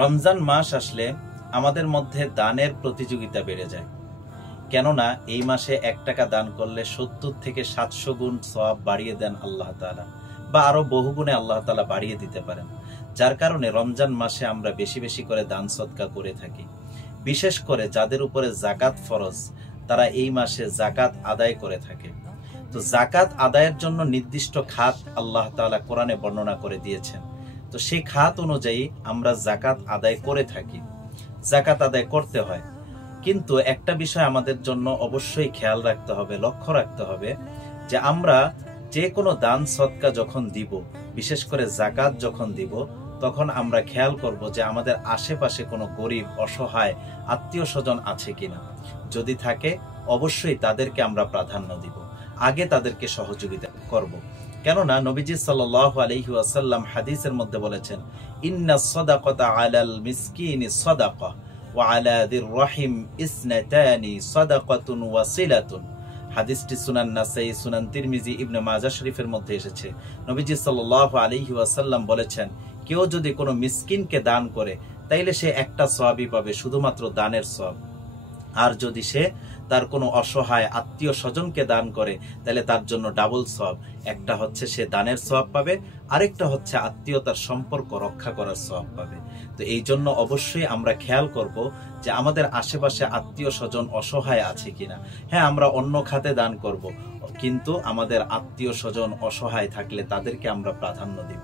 রমজান মাস আসলে আমাদের মধ্যে দানের প্রতিযোগিতা বেড়ে যায়। কেননা এই মাসে 1 টাকা দান করলে 70 থেকে 700 গুণ সওয়াব বাড়িয়ে দেন আল্লাহ তাআলা, বা আরো বহু গুণে আল্লাহ তাআলা বাড়িয়ে দিতে পারেন। যার কারণে রমজান মাসে আমরা বেশি বেশি করে দান সদকা করে থাকি। বিশেষ করে যাদের উপরে যাকাত ফরজ, তারা এই মাসে যাকাত আদায় করে থাকে। তো যাকাত আদায়ের জন্য নির্দিষ্ট খাত আল্লাহ তাআলা কোরআনে বর্ণনা করে দিয়েছেন। তো সেই খাত অনুযায়ী আমরা যাকাত আদায় করে থাকি, যাকাত আদায় করতে হয়। কিন্তু একটা বিষয় আমাদের জন্য অবশ্যই খেয়াল রাখতে হবে, লক্ষ্য রাখতে হবে, যে আমরা যে কোনো দান সদকা যখন দিব, বিশেষ করে যাকাত যখন দিব, তখন আমরা খেয়াল করব যে আমাদের আশেপাশে কোনো গরিব, অসহায় আত্মীয় স্বজন আছে কিনা। যদি থাকে, অবশ্যই তাদেরকে আমরা প্রাধান্য দিব, আগে তাদেরকে সহযোগিতা করব। কেননা নবীজি সাল্লাল্লাহু আলাইহি ওয়াসাল্লাম হাদিসের মধ্যে বলেছেন, ইন্নাস সাদাকাতা আলাল মিসকিনি সাদাকা ওয়া আলা যির রাহিম ইসনাতানি সাদাকাতুন ওয়া সিলাতুন। হাদিসটি সুনান নাসাই, সুনান তিরমিজি, ইবনে মাজাহ শরীফের মধ্যে এসেছে। নবীজি সাল্লাল্লাহু আলাইহি ওয়াসাল্লাম বলেছেন, কেউ যদি কোনো মিসকিনকে দান করে, তাইলে সে একটা সওয়াবই পাবে, শুধুমাত্র দানের সওয়াব। আর যদি সে তার কোনো অসহায় আত্মীয় স্বজনকে দান করে, তাহলে তার জন্য ডাবল সওয়াব। একটা হচ্ছে সে দানের সওয়াব পাবে, আরেকটা হচ্ছে আত্মীয়তার সম্পর্ক রক্ষা করার সওয়াব পাবে। তো এই জন্য অবশ্যই আমরা খেয়াল করব যে আমাদের আশেপাশে আত্মীয় স্বজন অসহায় আছে কিনা। হ্যাঁ, আমরা অন্য খাতে দান করব, কিন্তু আমাদের আত্মীয় স্বজন অসহায় থাকলে তাদেরকে আমরা প্রাধান্য দিব।